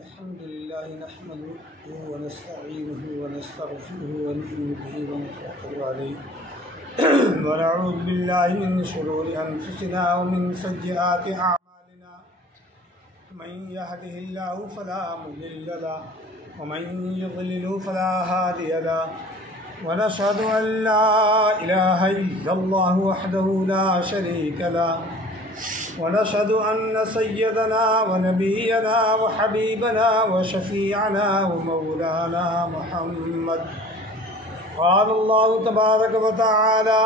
अल्हम्दुलिल्लाह नहमदुहु व नस्तईनुहु व नस्तगफिरुहु व नु'मिनु बिही व नतवक्कलु अलैहि व नऊज़ु बिल्लाहि मिन शुरूरि अनफुसिना व मिन सय्यिआति अअमालिना मन यहदिहिल्लाहु फला मुदिल्ल लहु व मन युद्लिलहु फला हादिय लहु व नशहदु अन ला इलाहा इल्लल्लाहु वहदहु ला शरीका लहु वनशहदु अन्न सय्यदना व नबियना व हबीबना व शफीअना व मौलाना मुहम्मद क़ाल अल्लाहु तबारक व तआला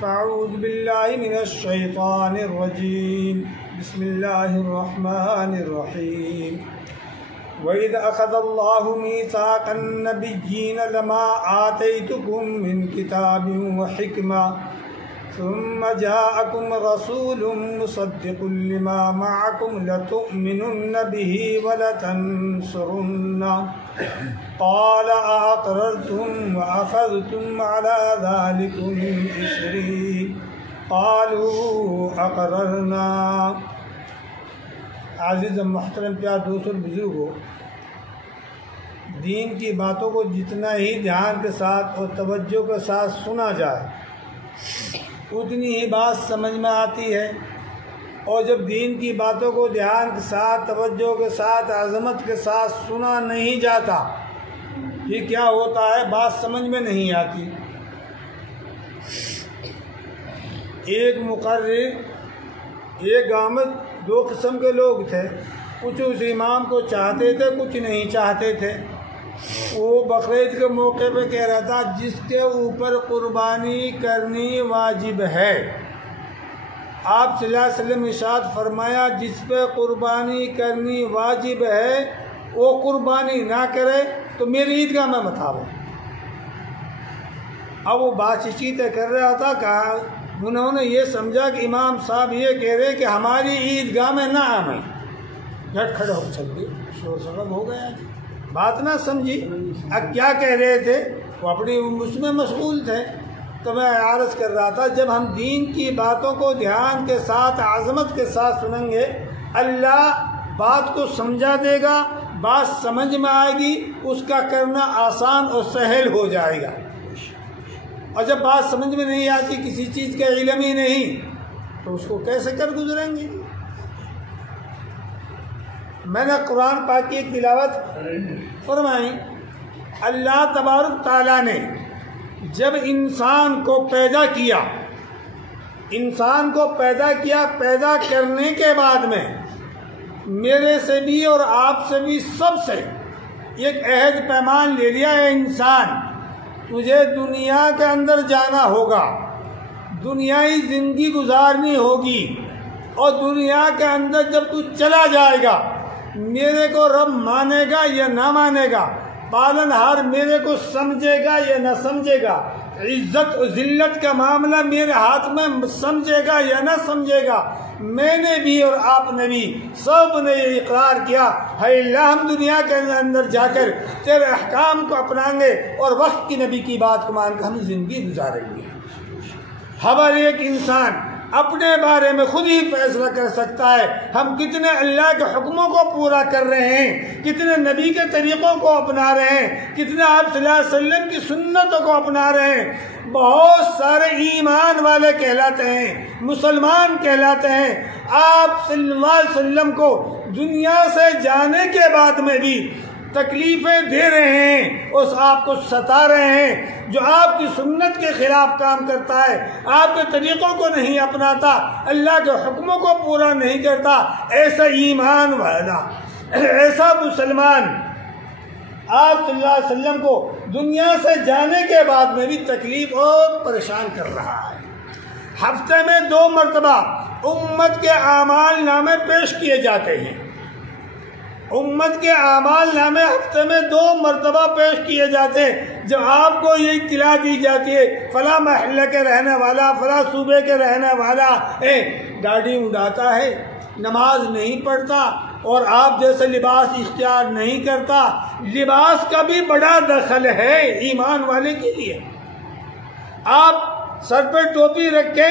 फ़अऊज़ु बिल्लाहि मिनश शैतानिर रजीम बिस्मिल्लाहिर रहमानिर रहीम व इज़ अख़ज़ल्लाहु मीसाक़न नबिय्यीन लमा आतैतुकुम मिन किताबिन व हिक्मा सुम्मा जाअकुम रसूलुम मुसद्दिक़ुन लिमा मअकुम लतु'मिनुन्न बिही व लतंसुरुन्नहु क़ाल अअक़ररतुम व अख़ज़्तुम अला ज़ालिकुम इस्री क़ालू अक़ररना। आज़िज़ मोहतरम प्यार दोस्तों बुजुर्गों, दीन की बातों को जितना ही ध्यान के साथ और तवज्जो के साथ सुना जाए उतनी ही बात समझ में आती है, और जब दीन की बातों को ध्यान के साथ तवज्जो के साथ अज़मत के साथ सुना नहीं जाता फिर क्या होता है, बात समझ में नहीं आती। एक मुक़र्रिर एक गाँव में दो किस्म के लोग थे, कुछ उस इमाम को चाहते थे, कुछ नहीं चाहते थे। वो बकरीद के मौके पे कह रहा था जिसके ऊपर कुर्बानी करनी वाजिब है, आप सल्लल्लाहु अलैहि वसल्लम इरशाद फरमाया जिस पे कुर्बानी करनी वाजिब है वो कुर्बानी ना करे तो मेरी ईदगाह में मत आओ। अब वो बातचीत कर रहा था, कहा उन्होंने ये समझा कि इमाम साहब ये कह रहे कि हमारी ईदगाह में ना आए, झट खड़े हो चल गए, शोर शराबा हो गया, बात ना समझी। अब क्या कह रहे थे, वो अपनी उसमें मशगूल थे। तो मैं अर्ज़ कर रहा था जब हम दीन की बातों को ध्यान के साथ आज़मत के साथ सुनेंगे अल्लाह बात को समझा देगा, बात समझ में आएगी, उसका करना आसान और सहल हो जाएगा। और जब बात समझ में नहीं आती, किसी चीज़ का इल्म ही नहीं, तो उसको कैसे कर गुजरेंगे। मैंने कुरान पाक की एक तिलावत फरमाई। अल्लाह तबारक ताला ने जब इंसान को पैदा किया, पैदा करने के बाद में मेरे से भी और आप से भी सबसे एक अहद पैमान ले लिया है, इंसान तुझे दुनिया के अंदर जाना होगा, दुनियाई जिंदगी गुजारनी होगी, और दुनिया के अंदर जब तू चला जाएगा मेरे को रब मानेगा या ना मानेगा, पालनहार मेरे को समझेगा या ना समझेगा, इज्जत और जिल्लत का मामला मेरे हाथ में समझेगा या ना समझेगा। मैंने भी और आपने भी सब ने ये इकरार किया है अल्लाह हम दुनिया के अंदर जाकर तेरे अहकाम को अपनाएंगे और वक्त की नबी की बात को मानकर हम जिंदगी गुजारेंगे। हर एक इंसान अपने बारे में खुद ही फैसला कर सकता है हम कितने अल्लाह के हुक्मों को पूरा कर रहे हैं, कितने नबी के तरीक़ों को अपना रहे हैं, कितने आप सल्लल्लाहु अलैहि वसल्लम की सुन्नतों को अपना रहे हैं। बहुत सारे ईमान वाले कहलाते हैं, मुसलमान कहलाते हैं। आप सल्लल्लाहु अलैहि वसल्लम को दुनिया से जाने के बाद में भी तकलीफ़ें दे रहे हैं, उस आपको सता रहे हैं, जो आपकी सुन्नत के खिलाफ काम करता है, आपके तरीक़ों को नहीं अपनाता, अल्लाह के हुक्मों को पूरा नहीं करता, ऐसा ईमान वाला, ऐसा मुसलमान आप सल्लल्लाहु अलैहि वसल्लम को दुनिया से जाने के बाद में भी तकलीफ़ और परेशान कर रहा है। हफ्ते में 2 मरतबा उम्मत के आमाल नामे पेश किए जाते हैं, उम्मत के आमाल नामे हफ्ते में 2 मरतबा पेश किए जाते हैं। जब आपको ये इत्तला दी जाती है फला महल्ले के रहने वाला, फला सूबे के रहने वाला गाड़ी उड़ाता है, नमाज नहीं पढ़ता और आप जैसे लिबास इख्तियार नहीं करता, लिबास का भी बड़ा दखल है ईमान वाले के लिए। आप सर पर टोपी रख के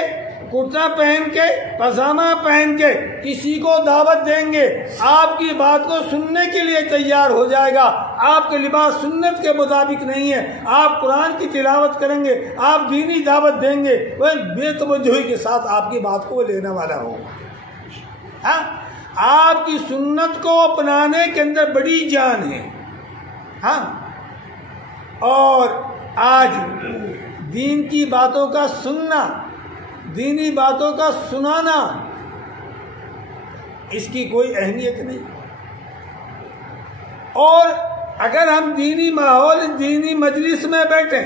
कुर्ता पहन के, पजामा पहन के किसी को दावत देंगे, आपकी बात को सुनने के लिए तैयार हो जाएगा। आपके लिबास सुन्नत के मुताबिक नहीं है, आप कुरान की तिलावत करेंगे, आप दीनी दावत देंगे, वह बेतवज्जोही के साथ आपकी बात को लेने वाला होगा। हाँ, आपकी सुन्नत को अपनाने के अंदर बड़ी जान है। हाँ, और आज दीन की बातों का सुनना, दीनी बातों का सुनाना, इसकी कोई अहमियत नहीं। और अगर हम दीनी माहौल, दीनी मजलिस में बैठे,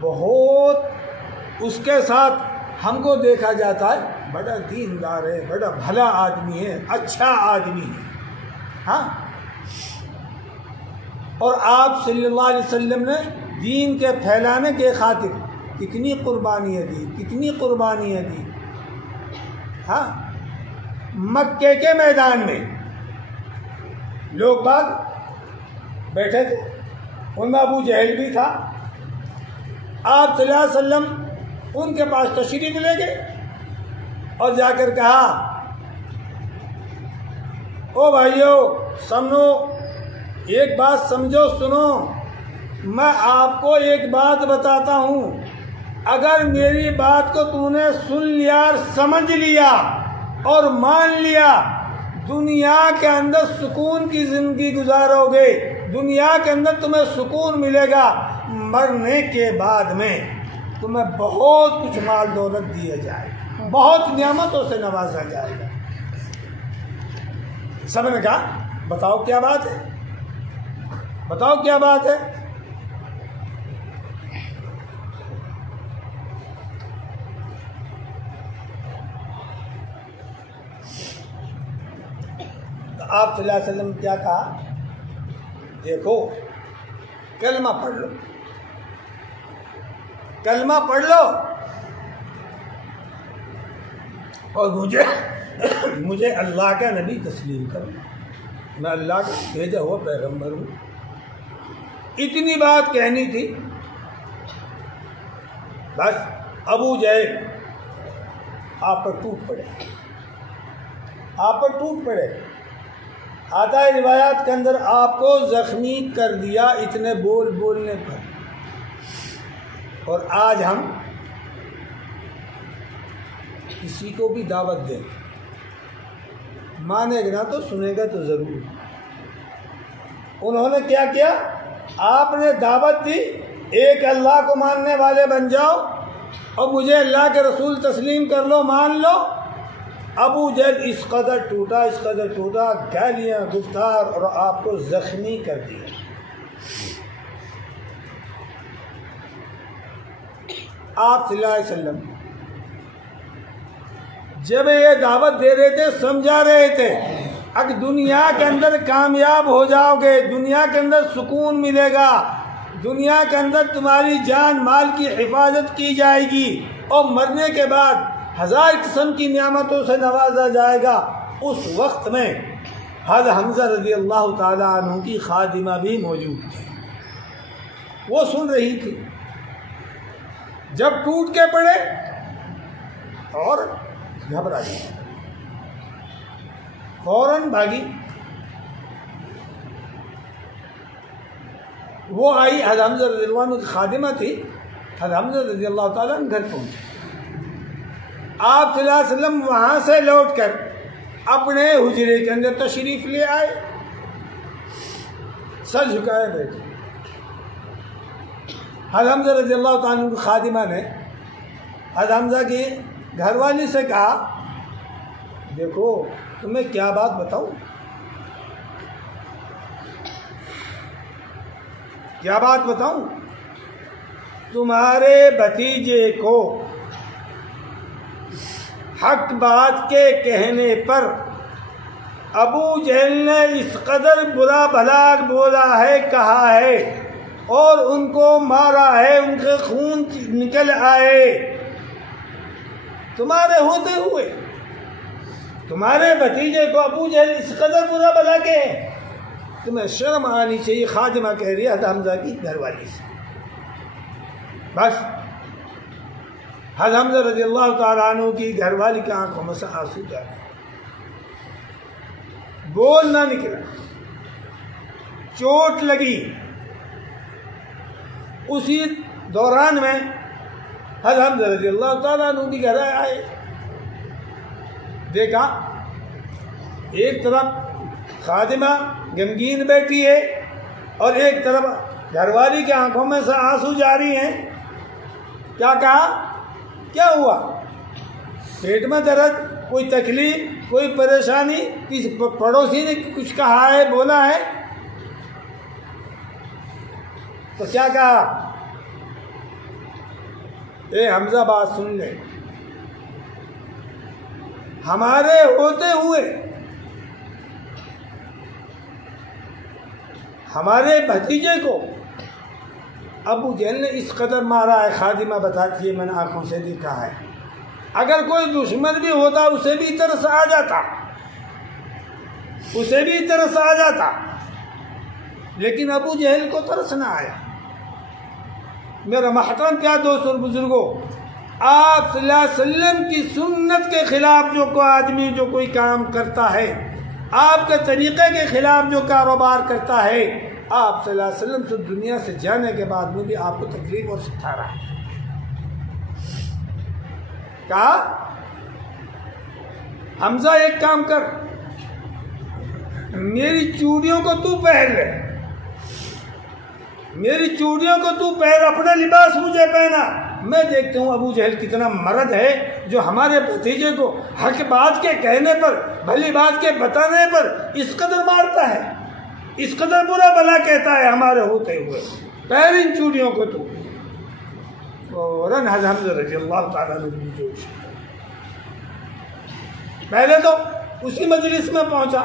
बहुत उसके साथ हमको देखा जाता है बड़ा दीनदार है, बड़ा भला आदमी है, अच्छा आदमी है। हाँ, और आप सल्लल्लाहु अलैहि वसल्लम ने दीन के फैलाने के खातिर कितनी कुर्बानियाँ दी, कितनी कुर्बानियाँ दी। हाँ, मक्के के मैदान में लोग बाग बैठे थे, उनमें अबू जहल भी था। आप सल्लल्लाहु अलैहि वसल्लम उनके पास तशरीफ ले गए और जाकर कहा, ओ भाइयों समझो, एक बात समझो, सुनो, मैं आपको एक बात बताता हूँ, अगर मेरी बात को तूने सुन लिया, समझ लिया और मान लिया, दुनिया के अंदर सुकून की जिंदगी गुजारोगे, दुनिया के अंदर तुम्हें सुकून मिलेगा, मरने के बाद में तुम्हें बहुत कुछ माल दौलत दिया जाएगा, बहुत नियामतों से नवाजा जाएगा। सबने कहा, बताओ क्या बात है, बताओ क्या बात है। तो आप सल्लल्लाहु अलैहि वसल्लम क्या कहा, देखो कलमा पढ़ लो, कलमा पढ़ लो और मुझे अल्लाह का नबी तस्लीम करो, मैं अल्लाह का भेजा हुआ पैगंबर हूँ। इतनी बात कहनी थी, बस अबू जहल आप पर टूट पड़े, आप पर टूट पड़े। आता है रिवायात के अंदर, आपको जख्मी कर दिया इतने बोलने पर। और आज हम किसी को भी दावत दें, मानेगा ना तो सुनेगा तो ज़रूर। उन्होंने क्या किया, आपने दावत दी, एक अल्लाह को मानने वाले बन जाओ और मुझे अल्लाह के रसूल तस्लीम कर लो, मान लो। अबू जहल इस कदर टूटा, गालियाँ गुफ्तार और आपको जख्मी कर दिया। आप सल्लल्लाहु अलैहि वसल्लम जब ये दावत दे रहे थे, समझा रहे थे, अगर दुनिया के अंदर कामयाब हो जाओगे, दुनिया के अंदर सुकून मिलेगा, दुनिया के अंदर तुम्हारी जान माल की हिफाजत की जाएगी और मरने के बाद 1000 किस्म की नियामतों से नवाजा जाएगा। उस वक्त में हज़रत हमज़ा रज़ी अल्लाह ताला अन्हु की खादिमा भी मौजूद थी, वो सुन रही थी। जब टूट के पड़े और घबरा गई, फौरन भागी। वो आई, हज़रत हमज़ा रज़ी अल्लाह अन्हु की खादिमा थी, हज़रत हमज़ा रज़ी अल्लाह ताला अन्हु घर पहुँचे। आप सल्लल्लाहु अलैहि वसल्लम वहाँ से लौटकर अपने हुजरे के अंदर तशरीफ ले आए, सर झुकाए बैठे। हज़रत हमज़ा रज़ी अल्लाह ताला अन्हु की खादिमा ने हज़रत हमज़ा की घरवाली से कहा, देखो तुम्हें क्या बात बताऊं, क्या बात बताऊं, तुम्हारे भतीजे को हक बात के कहने पर अबू जहल ने इस कदर बुरा भला बोला है, कहा है और उनको मारा है, उनके खून निकल आए। तुम्हारे होते हुए तुम्हारे भतीजे को अबू जहल इस कदर बुरा भला के, तुम्हें शर्म आनी चाहिए। खादिमा कह रही है हमज़ा की घरवाली से। बस हज़रत हमज़ा रज़ियल्लाहु ताला अन्हु की घरवाली की आंखों में से आंसू जा रहे, बोल ना निकला, चोट लगी। उसी दौरान में हज़रत हमज़ा रज़ियल्लाहु ताला अन्हु भी घर आए, देखा एक तरफ खादिमा गमगीन बैठी है और एक तरफ घरवाली की आंखों में से आंसू जारी हैं। क्या कहा, क्या हुआ, पेट में दर्द, कोई तकलीफ, कोई परेशानी, किसी पड़ोसी ने कुछ कहा है, बोला है? तो क्या कहा, ए हमजा बात सुन ले, हमारे होते हुए हमारे भतीजे को अबू जहल ने इस कदर मारा है। खादिमा बताती है, मैंने आंखों से देखा है, अगर कोई दुश्मन भी होता उसे भी तरस आ जाता, उसे भी तरस आ जाता, लेकिन अबू जहल को तरस ना आया। मेरा महतरम क्या दोस्त और बुजुर्गों, आप सल्लल्लाहु अलैहि वसल्लम की सुन्नत के खिलाफ जो कोई आदमी जो कोई काम करता है, आपके तरीक़े के खिलाफ जो कारोबार करता है, आप सल्लल्लाहु अलैहि वसल्लम से दुनिया से जाने के बाद में भी आपको तकलीफ और सिखा रहा है। कहा, हमजा एक काम कर, मेरी चूड़ियों को तू पहन ले, मेरी चूड़ियों को तू पहन, अपना लिबास मुझे पहना। मैं देखता हूँ अबू जहल कितना मर्द है जो हमारे भतीजे को हक बात के कहने पर, भली बात के बताने पर इस कदर मारता है, इस कदर बुरा भला कहता है हमारे होते हुए, पहन इन चूड़ियों को तू। फौरन हज़रत हमज़ा रज़ियल्लाहु ताला अन्हु जोश, पहले तो उसी मजलिस में पहुंचा,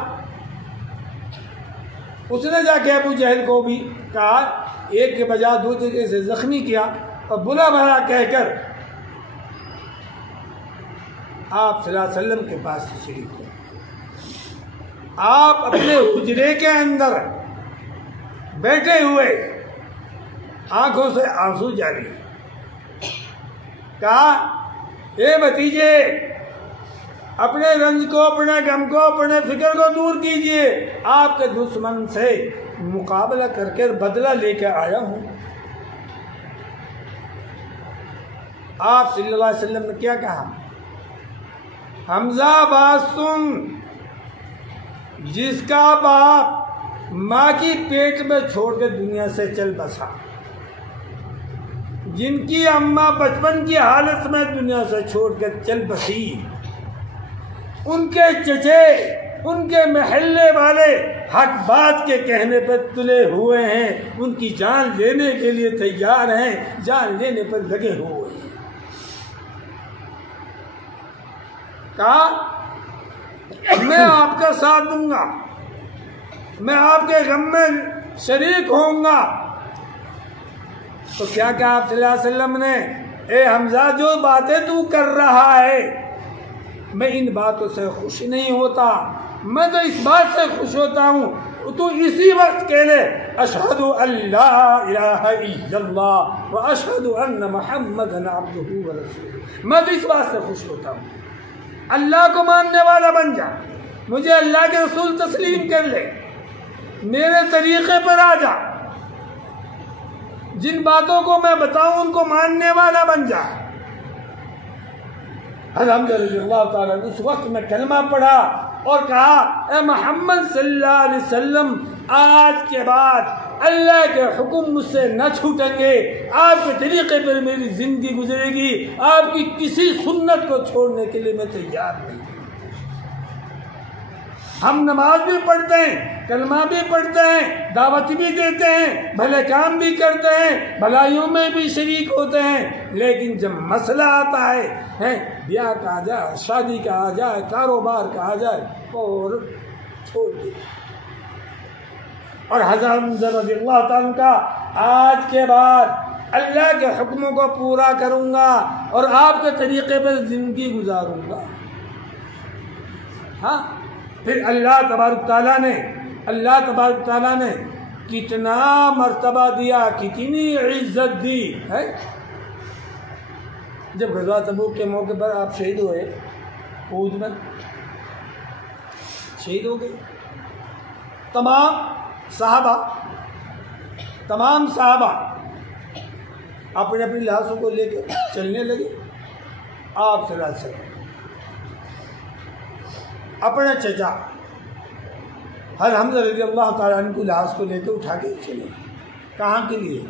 उसने जाके अबू जहल को भी कहा, एक के बजाय दो जगह से जख्मी किया और बुरा भला कहकर आप सल्लल्लाहु अलैहि वसल्लम के पास तशरीफ ले। आप अपने हुजरे के अंदर बैठे हुए आंखों से आंसू जारी, कहा, ए भतीजे, अपने रंज को, अपने गम को, अपने फिक्र को दूर कीजिए, आपके दुश्मन से मुकाबला करके बदला लेकर आया हूं। आप सल्लल्लाहु अलैहि वसल्लम ने क्या कहा, हमजा बात सुन, जिसका बाप माँ की पेट में छोड़ के दुनिया से चल बसा, जिनकी अम्मा बचपन की हालत में दुनिया से छोड़ कर चल बसी, उनके चचे, उनके महल्ले वाले हक बात के कहने पर तुले हुए हैं, उनकी जान लेने के लिए तैयार हैं, जान लेने पर लगे हुए हैं। कहा, मैं आपका साथ दूंगा, मैं आपके गम में शरीक होऊंगा। तो क्या कहा आप सल्लल्लाहु अलैहि वसल्लम ने, ए हमजा, जो बातें तू कर रहा है, मैं इन बातों से खुश नहीं होता, मैं तो इस बात से खुश होता हूँ तू इसी वक्त कह ले, अशहदु अल्ला इलाहा इल्लल्लाह व अशहदु अन्ना मुहम्मदन अब्दुहु व रसूलुहु। मैं तो इस बात से खुश होता हूँ, अल्लाह को मानने वाला बन जा, मुझे अल्लाह के रसूल तस्लीम कर ले, मेरे तरीक़े पर आ जा, जिन बातों को मैं बताऊं उनको मानने वाला बन जा। अल्हम्दुलिल्लाह ताला उस वक्त में कलमा पढ़ा और कहा, ए मोहम्मद सल्लल्लाहु अलैहि वसल्लम, आज के बाद अल्लाह के हुक्म मुझसे न छूटेंगे, आपके तरीक़े पर मेरी ज़िंदगी गुजरेगी, आपकी किसी सुन्नत को छोड़ने के लिए मैं तैयार नहीं। हम नमाज भी पढ़ते हैं, कलमा भी पढ़ते हैं, दावत भी देते हैं, भले काम भी करते हैं, भलाइयों में भी शरीक होते हैं, लेकिन जब मसला आता है ब्याह का आ जाए, शादी का आ जाए, कारोबार का आ जाए, और छोड़ दे। और हज़रत हमज़ा रज़ियल्लाहु ताला का, आज के बाद अल्लाह के हुक्मों को पूरा करूँगा और आपके तरीक़े पर ज़िंदगी गुजारूँगा। हाँ, फिर अल्लाह तबारक ताला ने कितना मर्तबा दिया, कितनी इज्जत दी है। जब ग़ज़वा तबूक के मौके पर आप शहीद हुए, ऊद में शहीद हो गए, तमाम साहबा अपने अपनी लाशों को लेकर चलने लगे। आप सल्लल्लाहु अलैहि वसल्लम अपने चचा हज़रत हम्ज़ा रज़ियल्लाहु ताला अन्हु की लाश को लेकर उठा के चले। कहाँ के लिए?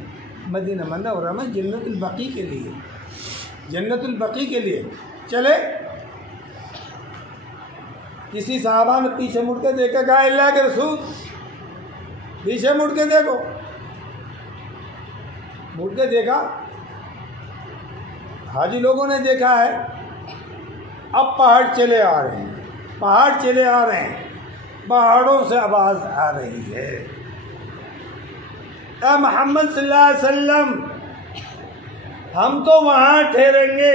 मदीना मुनव्वरा में जन्नतुल बकी के लिए, जन्नतुल बकी के लिए चले। किसी साहबा ने पीछे मुड़ के देखा, कहा अल्लाह के रसूल पीछे मुड़ के देखो। मुड़ के देखा, हाजी लोगों ने देखा है अब पहाड़ चले आ रहे हैं, पहाड़ चले आ रहे हैं, पहाड़ों से आवाज़ आ रही है, ए मोहम्मद सल्लल्लाहु अलैहि वसल्लम हम तो वहाँ ठहरेंगे,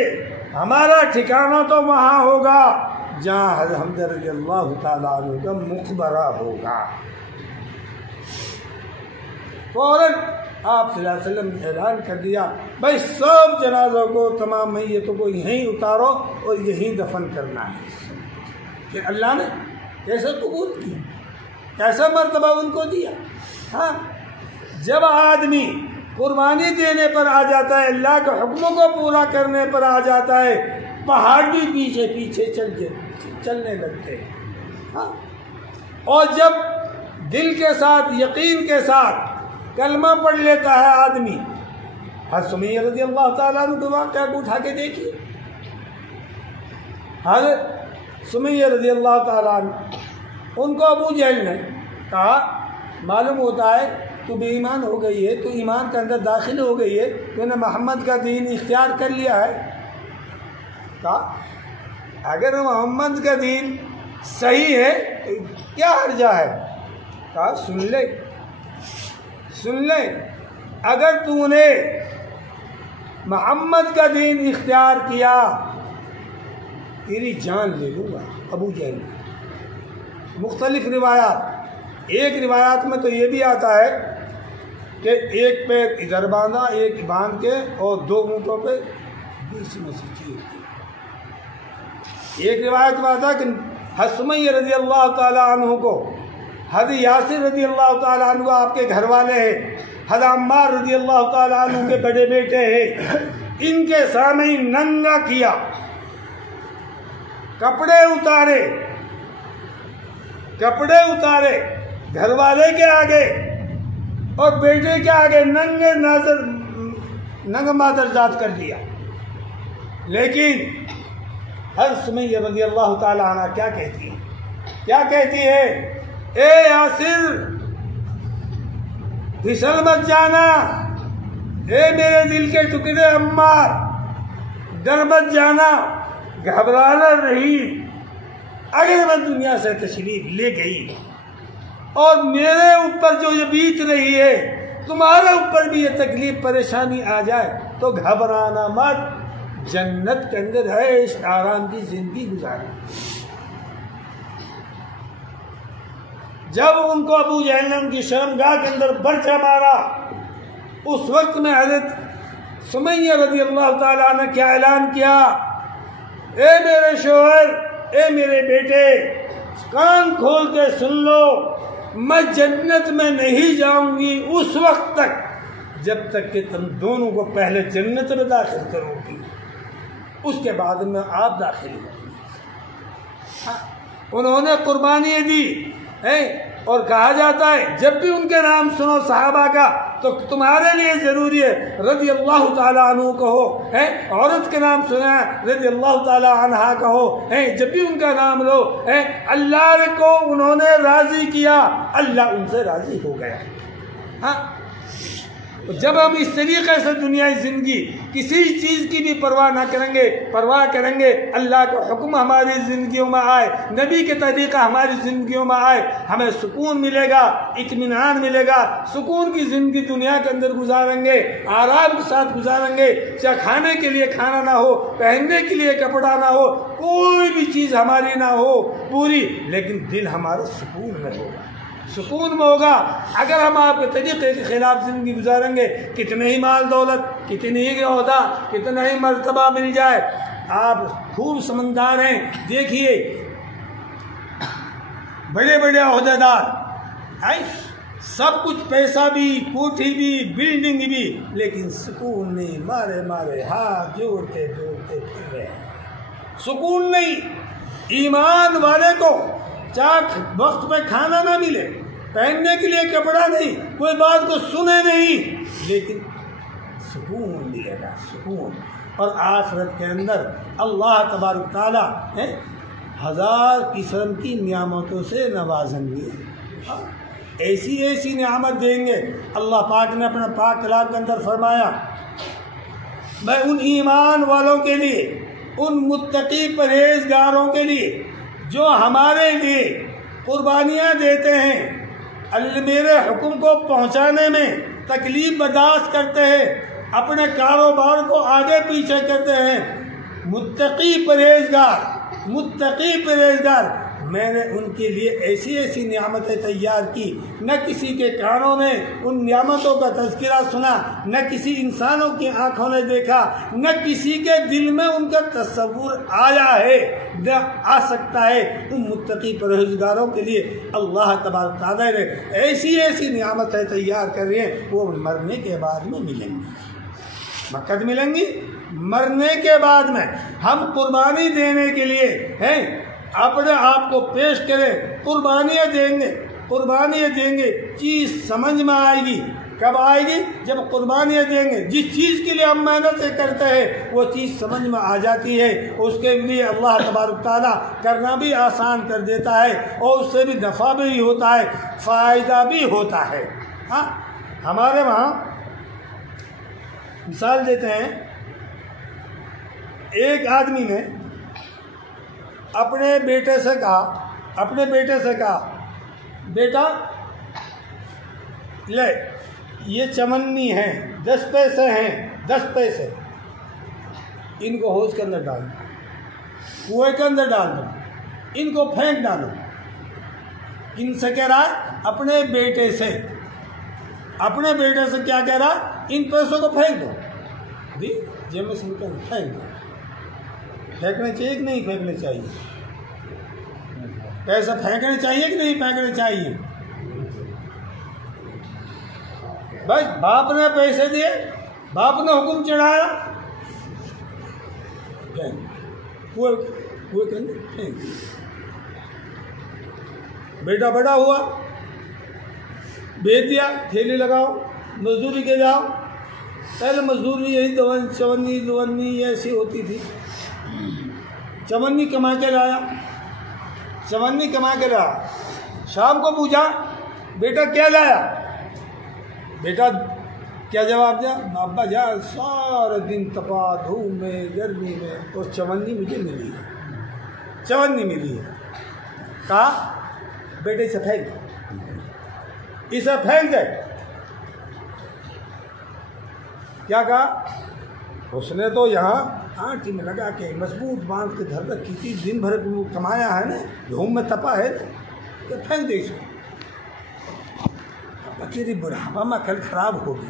हमारा ठिकाना तो वहाँ होगा जहाँ हज़रत हम्ज़ा रज़ियल्लाहु ताला अन्हु का मकबरा होगा। फ़ौरन आप सल्लल्लाहु अलैहि वसल्लम ने ऐलान कर दिया, भाई सब जनाज़ों को, तमाम मैयतों को यहीं उतारो और यहीं दफन करना है। कि अल्लाह ने कैसे कबूल किया, कैसा मर्तबा उनको दिया। हाँ, जब आदमी कुर्बानी देने पर आ जाता है, अल्लाह के हुक्मों को पूरा करने पर आ जाता है, पहाड़ भी पीछे पीछे चलने लगते हैं। हाँ, और जब दिल के साथ, यकीन के साथ कलमा पढ़ लेता है आदमी, हज़रत सुमैया रज़ियल्लाहु ताला अन्हा के वाक़या को उठा के देखिए। हज़रत सुमैया रज़ियल्लाहु ताला अन्हा, उनको अबू जहल ने कहा, मालूम होता है तू बेईमान हो गई है, तू ईमान के अंदर दाखिल हो गई है, तूने मोहम्मद का दीन इख्तियार कर लिया है। कहा अगर मोहम्मद का दीन सही है तो क्या हर्जा है। कहा सुन ले, अगर तूने मोहम्मद का दीन इख्तियार किया तेरी जान ले लूँगा। अबू जहल, मुख्तलिफ रिवायात, एक रिवायात में तो ये भी आता है कि एक पैर इधर बांधा, एक बांध के और दो ऊँटों पे बीच में से चीर दी। एक रिवायत में आता कि हज़रत सुमैया रज़ियल्लाहु ताला अन्हु को, हज़रत यासिर रज़ियल्लाहु ताला अन्हु आपके घर वाले हैं, हज़रत अम्मार रज़ियल्लाहु ताला अन्हु के बड़े बेटे हैं, इनके सामने नंगा किया, कपड़े उतारे घर वाले के आगे और बेटे के आगे नंगा मादरजात कर दिया। लेकिन हज़रत सुमैया रज़ियल्लाहु ताला अन्हा क्या कहती है, ए यासिर फिसल मत जाना, ए मेरे दिल के टुकड़े अम्मार डर मत जाना, घबराना नहीं। अगर मैं दुनिया से तशरीफ ले गई और मेरे ऊपर जो ये बीत रही है, तुम्हारे ऊपर भी ये तकलीफ परेशानी आ जाए तो घबराना मत, जन्नत के अंदर है इस आराम की जिंदगी गुजारना। जब उनको अबू जहल ने उनकी शर्मगाह के अंदर बर्छा मारा, उस वक्त में हज़रत सुमैया रज़ियल्लाहु ताला ने क्या ऐलान किया, ए मेरे शोहर, ए मेरे बेटे, कान खोल के सुन लो, मैं जन्नत में नहीं जाऊंगी उस वक्त तक जब तक कि तुम दोनों को पहले जन्नत में दाखिल करोगी, उसके बाद में आप दाखिल होंगे। उन्होंने कुर्बानी दी है, और कहा जाता है जब भी उनके नाम सुनो सहाबा का तो तुम्हारे लिए ज़रूरी है रज़ियल्लाहु ताला अन्हु कहो, है, औरत के नाम सुना रज़ियल्लाहु ताला अन्हा कहो, है, जब भी उनका नाम लो, है, अल्लाह को उन्होंने राज़ी किया, अल्लाह उनसे राज़ी हो गया। हाँ, जब हम इस तरीक़े से दुनियाई ज़िंदगी किसी चीज़ की भी परवाह करेंगे, अल्लाह का हुक्म हमारी ज़िंदगियों में आए, नबी के तरीक़ा हमारी ज़िंदगियों में आए, हमें सुकून मिलेगा, इत्मीनान मिलेगा, सुकून की ज़िंदगी दुनिया के अंदर गुजारेंगे, आराम के साथ गुजारेंगे। चाहे खाने के लिए खाना ना हो, पहनने के लिए कपड़ा ना हो, कोई भी चीज़ हमारी ना हो पूरी, लेकिन दिल हमारा सुकून में होगा। सुकून में होगा। अगर हम आपके तरीक़े के ख़िलाफ़ ज़िंदगी गुजारेंगे, कितने ही माल दौलत, कितनी ही ओहदा, कितना ही मर्तबा मिल जाए, आप खूब समझदार हैं। देखिए बड़े बड़े ओहदेदार हैं, सब कुछ, पैसा भी, कोठी भी, बिल्डिंग भी, लेकिन सुकून नहीं, मारे मारे हाथ जोड़ते जोड़ते फिर रहे हैं, सुकून नहीं। ईमान वाले को चाहे वक्त पे खाना ना मिले, पहनने के लिए कपड़ा नहीं, कोई बात को सुने नहीं, लेकिन सुकून मिलेगा, सुकून। और आखिरत के अंदर अल्लाह तबारक तआला है 1000 किस्म की नियामतों से नवाजेंगे, ऐसी ऐसी नियामत देंगे। अल्लाह पाक ने अपना पाक कलाम के अंदर फरमाया, मैं उन ईमान वालों के लिए, उन मुत्तकी परहेजगारों के लिए जो हमारे लिए कुर्बानियाँ देते हैं, मेरे हुक्म को पहुँचाने में तकलीफ बर्दाश्त करते हैं, अपने कारोबार को आगे पीछे करते हैं, मुत्तकी परहेजगार, मैंने उनके लिए ऐसी ऐसी नियामतें तैयार की, न किसी के कानों ने उन नियामतों का तज़किरा सुना, न किसी इंसानों की आंखों ने देखा, न किसी के दिल में उनका तस्वुर आया है, न आ सकता है। उन मुत्तकी परहेजगारों के लिए अल्लाह तबारक तआला ने ऐसी ऐसी नियामतें तैयार कर रही हैं, वो मरने के बाद में मिलेंगी, मकद मिलेंगी। मरने के बाद में हम कुर्बानी देने के लिए हैं, अपने आप को पेश करें, कुर्बानियाँ देंगे, चीज़ समझ में आएगी। कब आएगी? जब कुर्बानियाँ देंगे। जिस चीज़ के लिए हम मेहनत से करते हैं वो चीज़ समझ में आ जाती है, उसके लिए अल्लाह तबारक तआला करना भी आसान कर देता है, और उससे भी नफ़ा भी होता है, फ़ायदा भी होता है। हाँ, हमारे वहाँ मिसाल देते हैं, एक आदमी ने अपने बेटे से कहा, बेटा ले ये चमन्नी है, 10 पैसे हैं, 10 पैसे, इनको हौज के अंदर डाल दो, कुएं के अंदर डाल दो, इनको फेंक डालो। इनसे कह रहा है अपने बेटे से क्या कह रहा है? इन पैसों को फेंक दो, दी जेब में से निकाल फेंक दो। फेंकने चाहिए कि नहीं फेंकने चाहिए? पैसा फेंकने चाहिए कि नहीं फेंकने चाहिए? बस बाप ने पैसे दिए, बाप ने हुक्म चढ़ाया, वो फेंक। बेटा बड़ा हुआ, बेच दिया, ठेली लगाओ, मजदूरी के जाओ। पहले मजदूरी यही चवन्नी ऐसी होती थी, चवन्नी कमा के लाया। शाम को पूछा, बेटा क्या लाया? बेटा क्या जवाब दिया? अब्बा जा सारा दिन तपा धूप में, गर्मी में, और चवन्नी मुझे मिली है। कहा बेटे इसे फेंक दे। क्या कहा? उसने तो यहाँ आँटी में लगा के मजबूत बांध के धर रखी थी, दिन भर कमाया है ना, धूम में तपा है, तो फेंक दे इसको। तेरी बुढ़ापा में कल खराब होगी,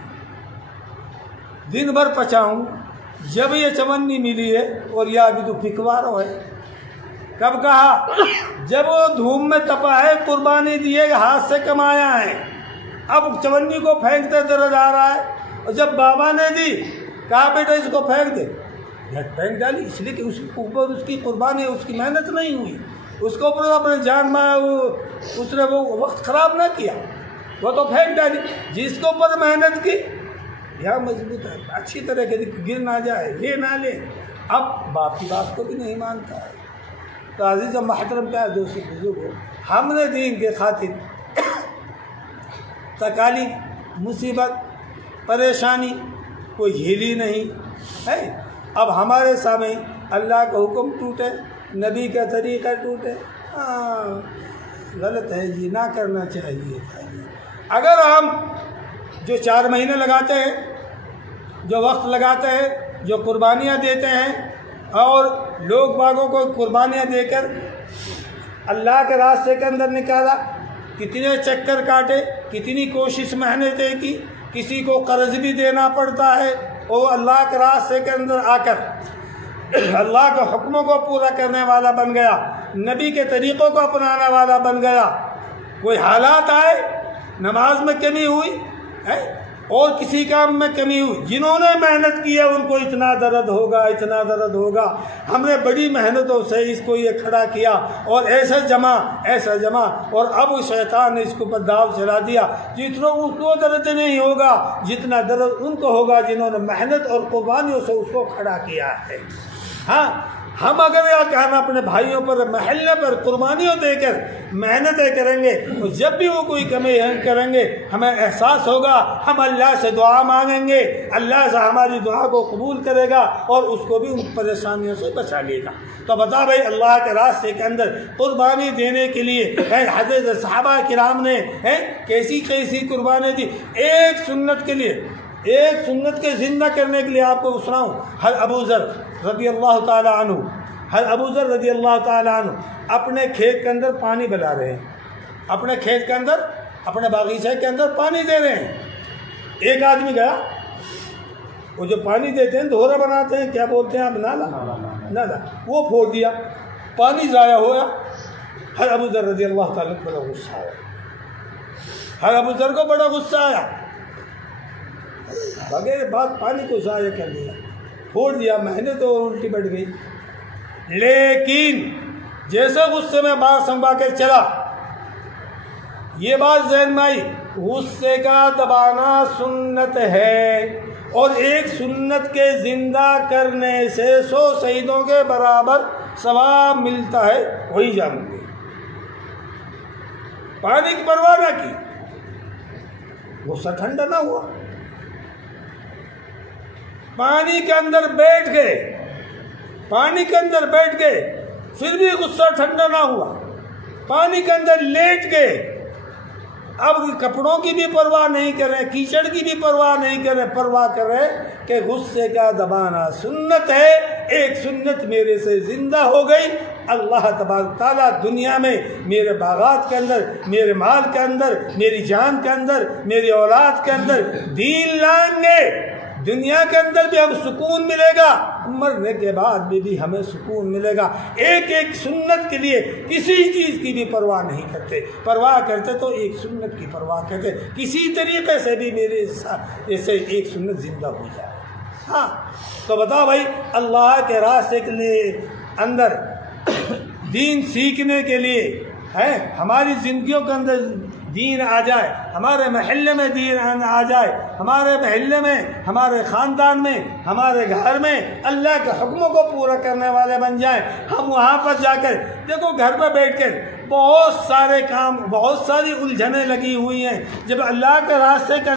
दिन भर पचाऊं, जब ये चवन्नी मिली है, और यह अभी तो फिकवारो है। कब कहा? जब वो धूम में तपा है, कुर्बानी दिए, हाथ से कमाया है, अब चवन्नी को फेंकते दर्द आ रहा है। और जब बाबा ने दी, कहा बेटा इसको फेंक दे, फेंक डाली, इसलिए कि उसके ऊपर उसकी कुर्बानी, उसकी मेहनत नहीं हुई, उसके ऊपर अपने जान में उसने वो वक्त ख़राब ना किया, वो तो फेंक डाली। जिसके ऊपर मेहनत की, यह मजबूत है, अच्छी तरह के गिर ना जाए, ले ना ले, अब बाप की बात को भी नहीं मानता है। तो अजीज़ और मोहतरम क्या दोस्तों बुजुर्गों, हमने दीन के खातिर तकालीफ, मुसीबत, परेशानी कोई झेली नहीं है। अब हमारे सामने अल्लाह का हुक्म टूटे, नबी का तरीक़ा टूटे, गलत है जी, ना करना चाहिए था। अगर हम जो 4 महीने लगाते हैं, जो वक्त लगाते हैं, जो कुर्बानियाँ देते हैं, और लोग बागों को कुर्बानियाँ देकर अल्लाह के रास्ते के अंदर निकाला, कितने चक्कर काटे, कितनी कोशिश मेहनतें की, किसी को कर्ज भी देना पड़ता है, और अल्लाह के रास्ते के अंदर आकर अल्लाह के हुक्मों को पूरा करने वाला बन गया, नबी के तरीक़ों को अपनाने वाला बन गया। कोई हालात आए, नमाज में कमी हुई है और किसी काम में कमी हुई, जिन्होंने मेहनत की है उनको इतना दर्द होगा, इतना दर्द होगा। हमने बड़ी मेहनतों से इसको ये खड़ा किया और ऐसा जमा और अब शैतान ने इसके ऊपर दाव चला दिया। जितना उसको दर्द नहीं होगा जितना दर्द उनको होगा जिन्होंने मेहनत और कुर्बानियों से उसको खड़ा किया है। हाँ, हम अगर हम अपने भाइयों पर, महल्ले पर कुर्बानियों देकर मेहनतें करेंगे तो जब भी वो कोई कमी करेंगे हमें एहसास होगा, हम अल्लाह से दुआ मांगेंगे, अल्लाह से हमारी दुआ को कबूल करेगा और उसको भी उन परेशानियों से बचा लेगा। तो बता भाई, अल्लाह के रास्ते के अंदर कुर्बानी देने के लिए हज़रत सहाबा किराम ने कैसी कैसी कुर्बानी दी। एक सुन्नत के लिए, एक सुन्नत के जिंदा करने के लिए आपको सुनाऊं, हर अबू ज़र रज़ी अल्लाह ताला अन्हु, हर अबू ज़र रज़ी अल्लाह ताला अन्हु अपने खेत के अंदर पानी पिला रहे हैं, अपने खेत के अंदर, अपने बागीचे के अंदर पानी दे रहे हैं। एक आदमी गया, वो जो पानी देते हैं, दोहरा बनाते हैं, क्या बोलते हैं आप, नाला, वो फोड़ दिया, पानी ज़ाया हुआ। हर अबू ज़र रज़ी अल्लाह ताला को बड़ा गुस्सा आया, हर अबू ज़र को बड़ा गुस्सा आया, बगैर बात पानी को ज़ाया कर दिया, फोड़ दिया, मेहनत तो उल्टी बढ़ गई। लेकिन जैसे गुस्से में बात संभा के चला, ये बात ज़हन में आई, गुस्से का दबाना सुन्नत है और एक सुन्नत के जिंदा करने से 100 शहीदों के बराबर सवाब मिलता है। वही जाऊंगे, पानी की परवाह ना की, गुस्सा ठंडा ना हुआ, पानी के अंदर बैठ गए, पानी के अंदर बैठ गए, फिर भी गुस्सा ठंडा ना हुआ, पानी के अंदर लेट गए। अब कपड़ों की भी परवाह नहीं कर रहे, कीचड़ की भी परवाह नहीं कर रहे, परवाह कर रहे कि गुस्से का दबाना सुन्नत है, एक सुन्नत मेरे से जिंदा हो गई। अल्लाह तबारक ताला दुनिया में मेरे बागात के अंदर, मेरे माल के अंदर, मेरी जान के अंदर, मेरी औलाद के अंदर दीन लाएंगे। दुनिया के अंदर भी हमें सुकून मिलेगा, मरने के बाद भी हमें सुकून मिलेगा। एक एक सुन्नत के लिए किसी चीज़ की भी परवाह नहीं करते, परवाह करते तो एक सुन्नत की परवाह करते, किसी तरीके से भी मेरे साथ ऐसे एक सुन्नत जिंदा हो जाए। हाँ, तो बताओ भाई, अल्लाह के रास्ते के लिए अंदर दीन सीखने के लिए है, हमारी ज़िंदगियों के अंदर दीन आ जाए, हमारे महल्ले में दीन आ जाए, हमारे महल्ले में, हमारे ख़ानदान में, हमारे घर में अल्लाह के हुक्मों को पूरा करने वाले बन जाएं। हम वहाँ पर जाकर देखो, घर पर बैठकर बहुत सारे काम, बहुत सारी उलझनें लगी हुई हैं। जब अल्लाह के रास्ते का